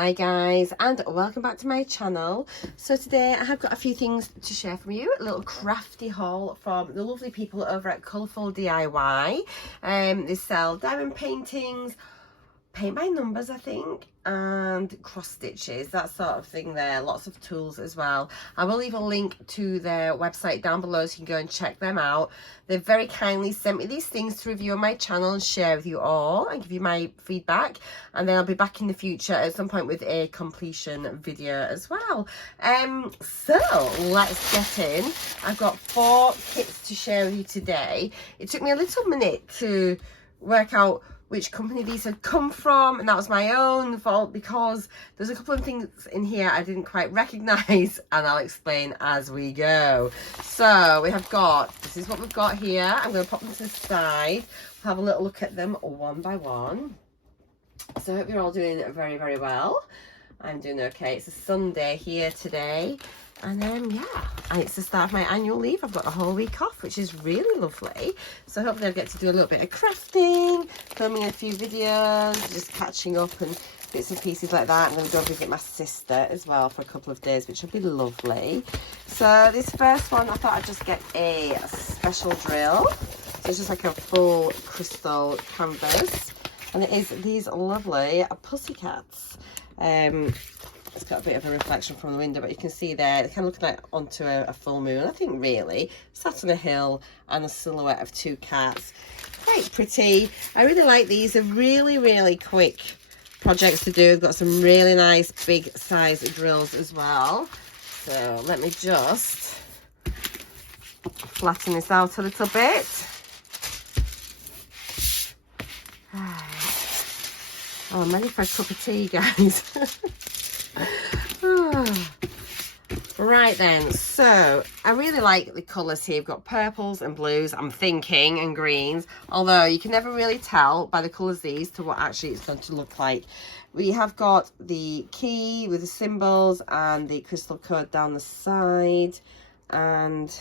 Hi guys, and welcome back to my channel. So today I have got a few things to share from you, a little crafty haul from the lovely people over at Colourful DIY. They sell diamond paintings, paint by numbers I think, and cross stitches, that sort of thing there. Lots of tools as well. I will leave a link to their website down below so you can go and check them out. They've very kindly sent me these things to review on my channel and share with you all and give you my feedback, and then I'll be back in the future at some point with a completion video as well. So let's get in. I've got 4 kits to share with you today. It took me a little minute to work out which company these had come from, and that was my own fault because there's a couple of things in here I didn't quite recognize, and I'll explain as we go. So we have got, this is what we've got here. I'm going to pop them to the side. We'll have a little look at them one by one. So I hope you're all doing very, very well. I'm doing okay. It's a Sunday here today. And yeah, and it's the start of my annual leave. I've got a whole week off, which is really lovely. So hopefully I'll get to do a little bit of crafting, filming a few videos, just catching up and bits and pieces like that. I'm going to go visit my sister as well for a couple of days, which will be lovely. So this first one, I thought I'd just get a special drill. So it's just like a full crystal canvas. And it is these lovely pussycats. It's got a bit of a reflection from the window, but you can see there, they're kind of looking like onto a full moon, I think, really. Sat on a hill and a silhouette of 2 cats. Quite pretty. I really like these. They're really, really quick projects to do. They've got some really nice big size drills as well. So let me just flatten this out a little bit. Oh, I'm ready for a cup of tea, guys. Right then, so I really like the colours here. You've got purples and blues, I'm thinking, and greens, although you can never really tell by the colours these to what actually it's going to look like. We have got the key with the symbols and the crystal code down the side, and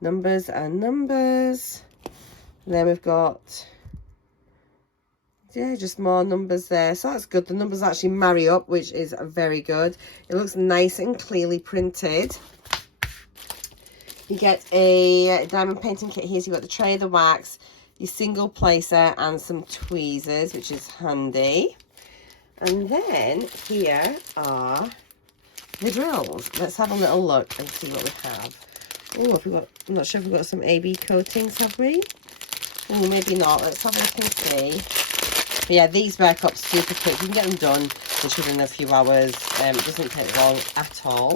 numbers and numbers. And then we've got, yeah, just more numbers there, so that's good. The numbers actually marry up, which is very good. It looks nice and clearly printed. You get a diamond painting kit here, so you've got the tray, the wax, your single placer and some tweezers, which is handy. And then here are the drills. Let's have a little look and see what we have. Oh, have we got, I'm not sure if we've got some AB coatings, have we? Oh, maybe not. Let's have a look and see. But yeah, these work up super quick. You can get them done literally in a few hours. It doesn't take long at all.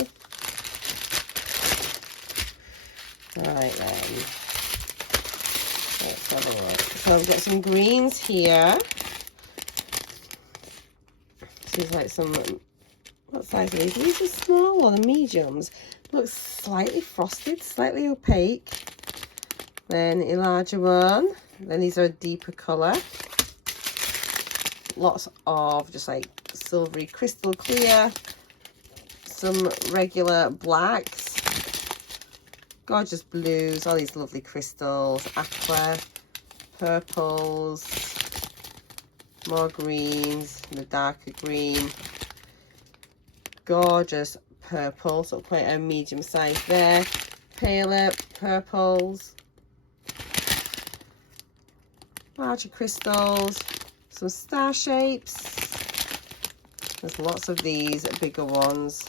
Right then. Let's have a look. So we've got some greens here. Seems like some, what size are these? These are small or the mediums. Looks slightly frosted, slightly opaque. Then a larger one. Then these are a deeper colour. Lots of just like silvery crystal clear, some regular blacks, gorgeous blues, all these lovely crystals, aqua, purples, more greens, the darker green, gorgeous purple, so quite a medium size there, paler purples, larger crystals, some star shapes. There's lots of these bigger ones.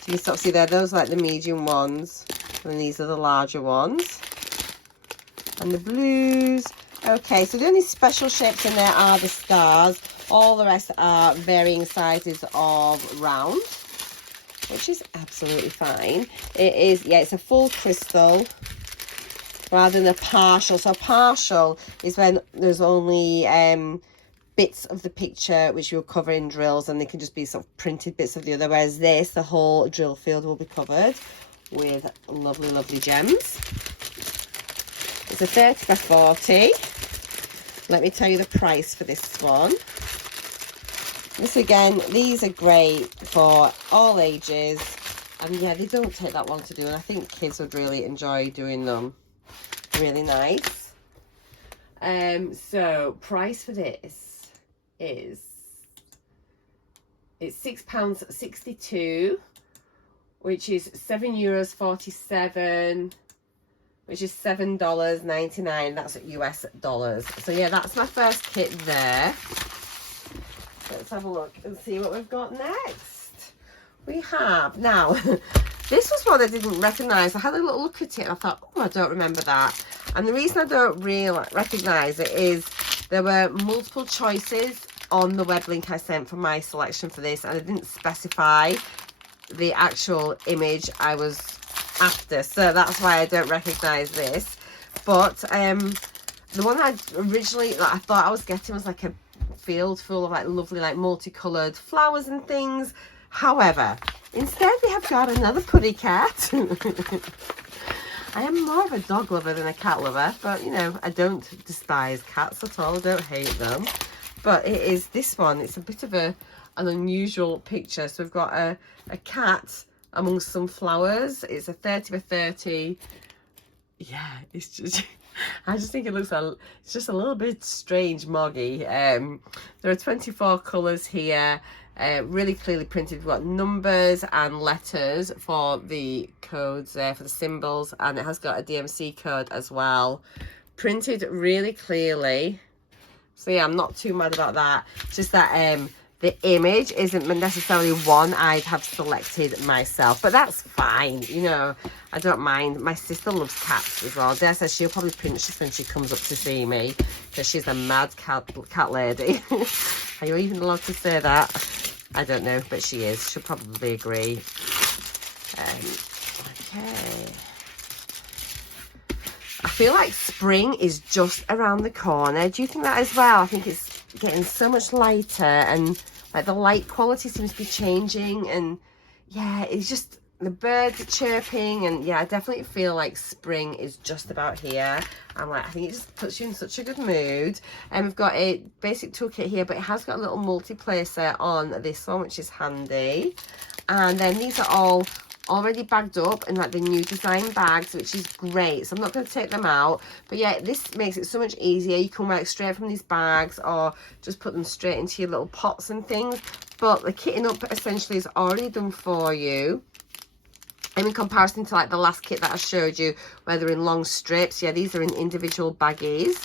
So you can sort of see there, those are like the medium ones, and then these are the larger ones. And the blues. Okay, so the only special shapes in there are the stars. All the rest are varying sizes of round, which is absolutely fine. It is, yeah, it's a full crystal rather than a partial. So a partial is when there's only bits of the picture which you'll cover in drills, and they can just be sort of printed bits of the other, whereas this, the whole drill field will be covered with lovely, lovely gems. It's a 30 by 40. Let me tell you the price for this one. This again, these are great for all ages, and yeah, they don't take that long to do, and I think kids would really enjoy doing them. Really nice. So price for this is it's £6.62, which is €7.47, which is $7.99. That's US dollars. So yeah, that's my first kit there. Let's have a look and see what we've got next. We have, now, this was one I didn't recognise. I had a little look at it and I thought, oh, I don't remember that. And the reason I don't really recognise it is there were multiple choices on the web link I sent for my selection for this, and I didn't specify the actual image I was after, so that's why I don't recognise this. But the one I originally, I thought I was getting was like a field full of like lovely like multicoloured flowers and things. However, instead they have got another putty cat. I am more of a dog lover than a cat lover, but you know, I don't despise cats at all. I don't hate them. But it is this one. It's a bit of an unusual picture. So we've got a cat amongst some flowers. It's a 30 by 30. Yeah, it's just, I just think it looks, it's just a little bit strange, moggy. There are 24 colours here. Really clearly printed. We've got numbers and letters for the codes there, for the symbols, and it has got a DMC code as well, printed really clearly. So yeah, I'm not too mad about that. It's just that the image isn't necessarily one I'd have selected myself, but that's fine, you know, I don't mind. My sister loves cats as well. Dare say she'll probably pinch us when she comes up to see me, because she's a mad cat lady. Are you even allowed to say that? I don't know, but she is. She'll probably agree. Okay. I feel like spring is just around the corner. Do you think that as well? I think it's getting so much lighter, and like the light quality seems to be changing, and yeah, it's just, the birds are chirping, and yeah, I definitely feel like spring is just about here. And like, I think it just puts you in such a good mood. And we've got a basic toolkit here, but it has got a little multi-placer on this one, which is handy. And then these are all already bagged up in like the new design bags, which is great. So I'm not going to take them out, but yeah, this makes it so much easier. You can work straight from these bags or just put them straight into your little pots and things. But the kitting up essentially is already done for you. And in comparison to like the last kit that I showed you, where they're in long strips, yeah, these are in individual baggies.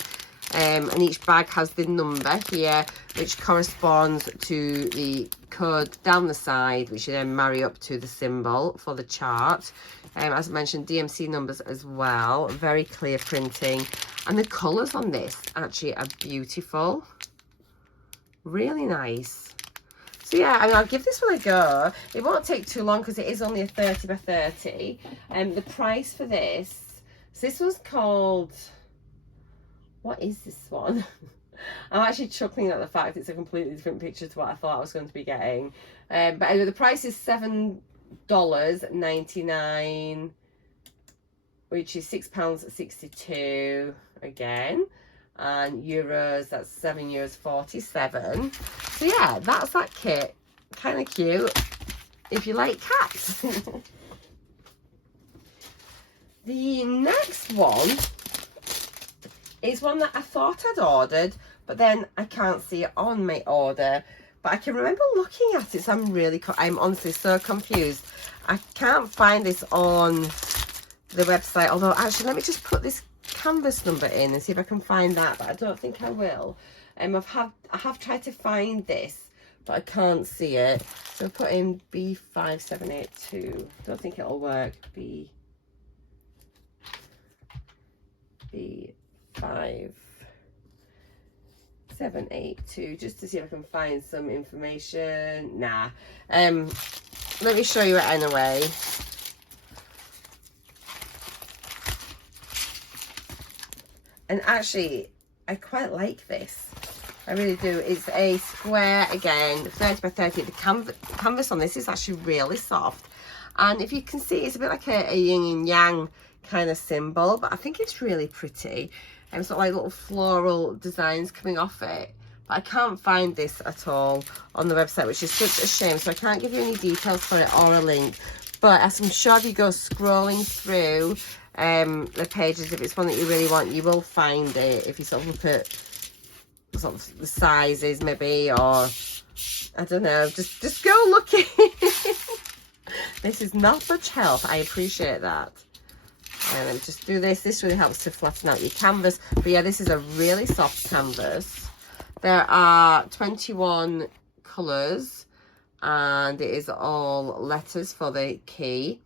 And each bag has the number here, which corresponds to the code down the side, which you then marry up to the symbol for the chart. As I mentioned, DMC numbers as well. Very clear printing. And the colours on this actually are beautiful. Really nice. So yeah, I mean, I'll give this one a go. It won't take too long because it is only a 30 by 30. The price for this, so this one's called... What is this one? I'm actually chuckling at the fact it's a completely different picture to what I thought I was going to be getting. But anyway, the price is $7.99, which is £6.62 again. And euros, that's €7.47. So yeah, that's that kit. Kind of cute if you like cats. The next one is one that I thought I'd ordered, but then I can't see it on my order. But I can remember looking at it, so I'm honestly so confused. I can't find this on the website, although actually let me just put this canvas number in and see if I can find that, but I don't think I will. I have tried to find this, but I can't see it. So I'll put in B5782. Don't think it'll work. B5782, just to see if I can find some information. Nah. Let me show you it anyway. And actually, I quite like this. I really do. It's a square, again, 30 by 30. The canvas on this is actually really soft. And if you can see, it's a bit like a yin and yang kind of symbol, but I think it's really pretty. And it's got like little floral designs coming off it. But I can't find this at all on the website, which is such a shame. So I can't give you any details for it or a link. But as I'm sure if you go scrolling through the pages, if it's one that you really want, you will find it. If you sort of look at sort of the sizes maybe, or I don't know, just go looking. This is not much help. I appreciate that. And let me just do this. This really helps to flatten out your canvas. But yeah, this is a really soft canvas. There are 21 colours, and it is all letters for the key.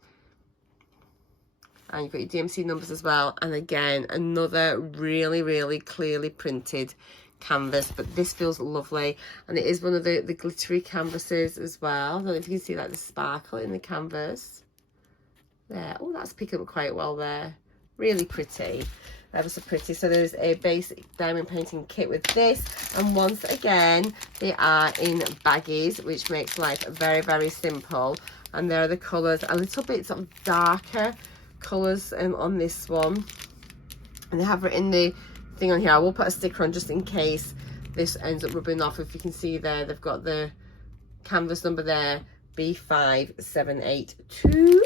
And you've got your DMC numbers as well. And again, another really, really clearly printed canvas, but this feels lovely. And it is one of the glittery canvases as well. I don't know if you can see like the sparkle in the canvas there. Oh, that's picking up quite well there. Really pretty. Ever so pretty. So there's a basic diamond painting kit with this, and once again they are in baggies, which makes life very, very simple. And there are the colours, a little bit sort of darker colours on this one, and they have written the thing on here. I will put a sticker on just in case this ends up rubbing off. If you can see there, they've got the canvas number there, B5782.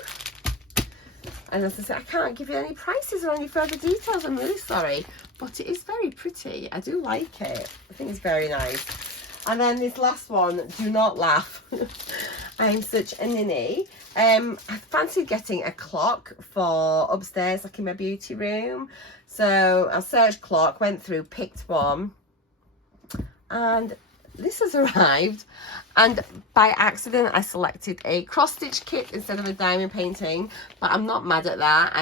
And as I said, I can't give you any prices or any further details. I'm really sorry, but it is very pretty. I do like it. I think it's very nice. And then this last one, do not laugh. I'm such a ninny. I fancied getting a clock for upstairs, like in my beauty room. So I searched clock, went through, picked one, and this has arrived. And by accident, I selected a cross-stitch kit instead of a diamond painting, but I'm not mad at that.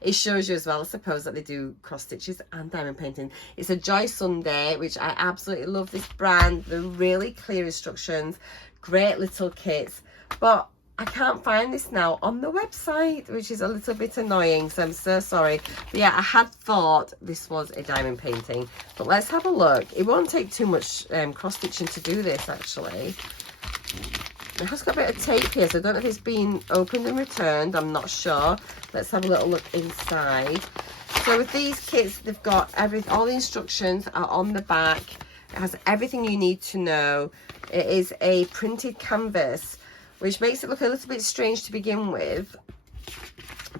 It shows you as well, I suppose, that they do cross-stitches and diamond painting. It's a Joy Sunday, which I absolutely love this brand. They're really clear instructions, great little kits, but I can't find this now on the website, which is a little bit annoying, so I'm so sorry. But yeah, I had thought this was a diamond painting, but let's have a look. It won't take too much cross-stitching to do this, actually. It has got a bit of tape here, so I don't know if it's been opened and returned. I'm not sure. Let's have a little look inside. So with these kits, they've got all the instructions are on the back. It has everything you need to know. It is a printed canvas, which makes it look a little bit strange to begin with,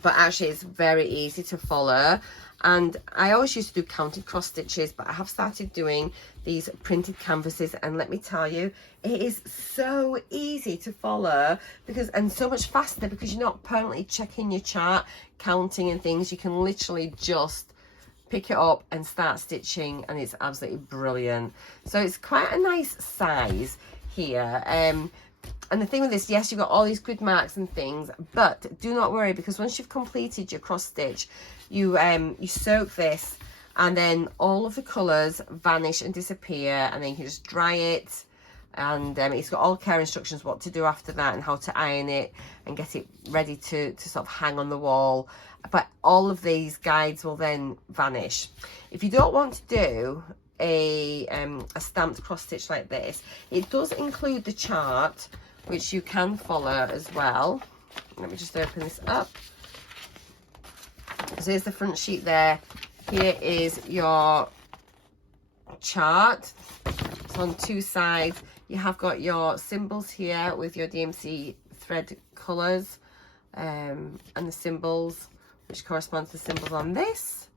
but actually it's very easy to follow. And I always used to do counted cross stitches, but I have started doing these printed canvases, and let me tell you, it is so easy to follow and so much faster, because you're not permanently checking your chart, counting and things. You can literally just pick it up and start stitching, and it's absolutely brilliant. So it's quite a nice size here. And the thing with this, yes, you've got all these grid marks and things, but do not worry, because once you've completed your cross stitch, you soak this, and then all of the colours vanish and disappear, and then you can just dry it. And it's got all care instructions what to do after that, and how to iron it and get it ready to sort of hang on the wall. But all of these guides will then vanish. If you don't want to do a stamped cross stitch like this, it does include the chart, which you can follow as well. Let me just open this up. So here's the front sheet there. Here is your chart. It's on two sides. You have got your symbols here with your DMC thread colours, and the symbols which correspond to the symbols on this.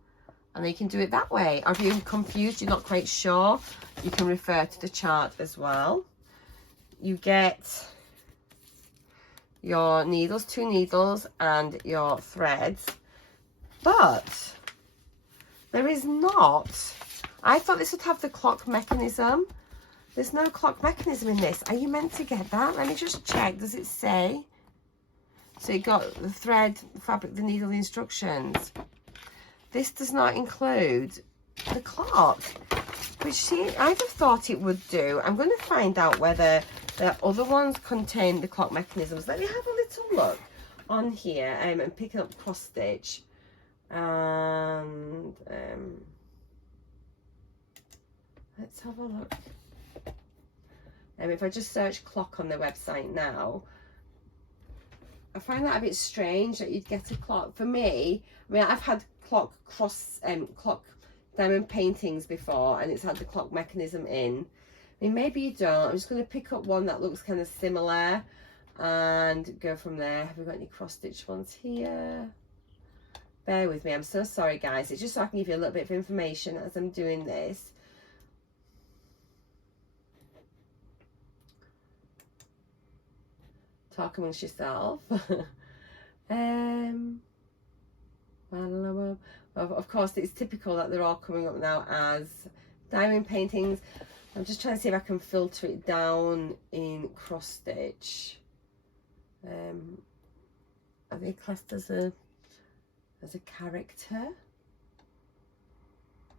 And then you can do it that way. Or if you're confused, you're not quite sure, you can refer to the chart as well. You get your needles, 2 needles, and your threads. But there is not. I thought this would have the clock mechanism. There's no clock mechanism in this. Are you meant to get that? Let me just check. Does it say? So you got the thread, the fabric, the needle, the instructions. This does not include the clock, which I'd have thought it would do. I'm going to find out whether the other ones contain the clock mechanisms. Let me have a little look on here and picking up cross stitch. And let's have a look. If I just search clock on their website now, I find that a bit strange that you'd get a clock. For me, I mean, I've had clock diamond paintings before, and it's had the clock mechanism in. I mean, maybe you don't. I'm just going to pick up one that looks kind of similar and go from there. Have we got any cross stitch ones here? Bear with me. I'm so sorry, guys. It's just so I can give you a little bit of information as I'm doing this. talk amongst yourself. Of course, it's typical that they're all coming up now as diamond paintings. I'm just trying to see if I can filter it down in cross stitch. Are they classed as a character?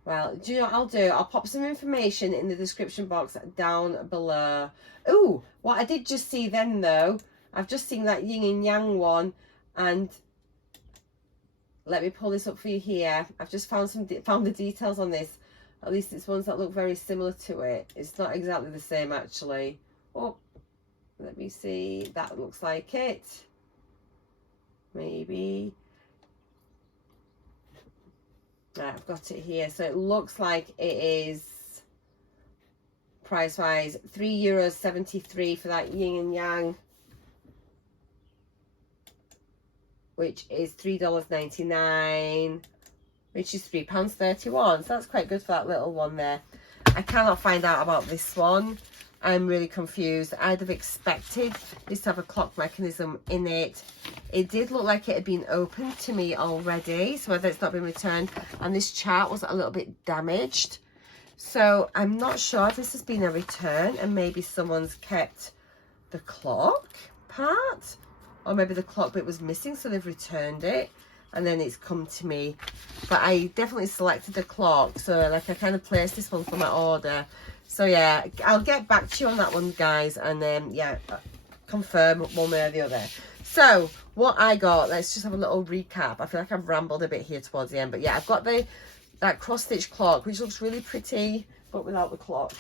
Well, do you know what I'll do? I'll pop some information in the description box down below. Oh, what I did just see then though, I've just seen that yin and yang one, and let me pull this up for you here. I've just found the details on this. At least it's ones that look very similar to it. It's not exactly the same actually. Oh, let me see. That looks like it. Maybe. Right, I've got it here. So it looks like it is price wise €3.73 for that yin and yang, which is $3.99, which is £3.31. So that's quite good for that little one there. I cannot find out about this one. I'm really confused. I'd have expected this to have a clock mechanism in it. It did look like it had been opened to me already, so whether it's not been returned, and this chart was a little bit damaged. So I'm not sure if this has been a return and maybe someone's kept the clock part, or maybe the clock bit was missing, so they've returned it and then it's come to me. But I definitely selected the clock, so like I kind of placed this one for my order. So yeah, I'll get back to you on that one, guys, and yeah, confirm one way or the other. So what I got, let's just have a little recap. I feel like I've rambled a bit here towards the end, but yeah, I've got that cross stitch clock, which looks really pretty, but without the clock.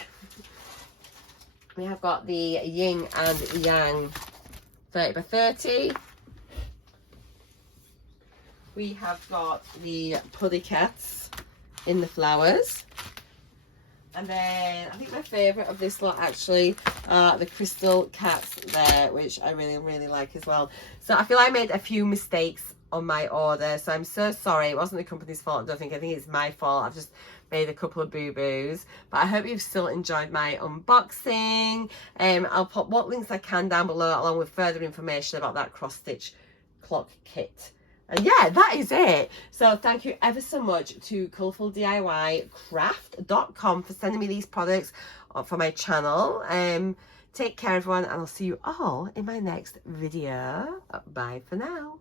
We have got the yin and yang 30 by 30. We have got the puddy cats in the flowers. And then I think my favourite of this lot actually are the crystal cats there, which I really, really like as well. So I feel I made a few mistakes on my order, so I'm so sorry. It wasn't the company's fault, I think it's my fault. I've just made a couple of boo-boos, but I hope you've still enjoyed my unboxing. I'll put what links I can down below, along with further information about that cross-stitch clock kit. And yeah, that is it. So thank you ever so much to colorfuldiycraft.com for sending me these products for my channel. Take care, everyone, and I'll see you all in my next video. Bye for now.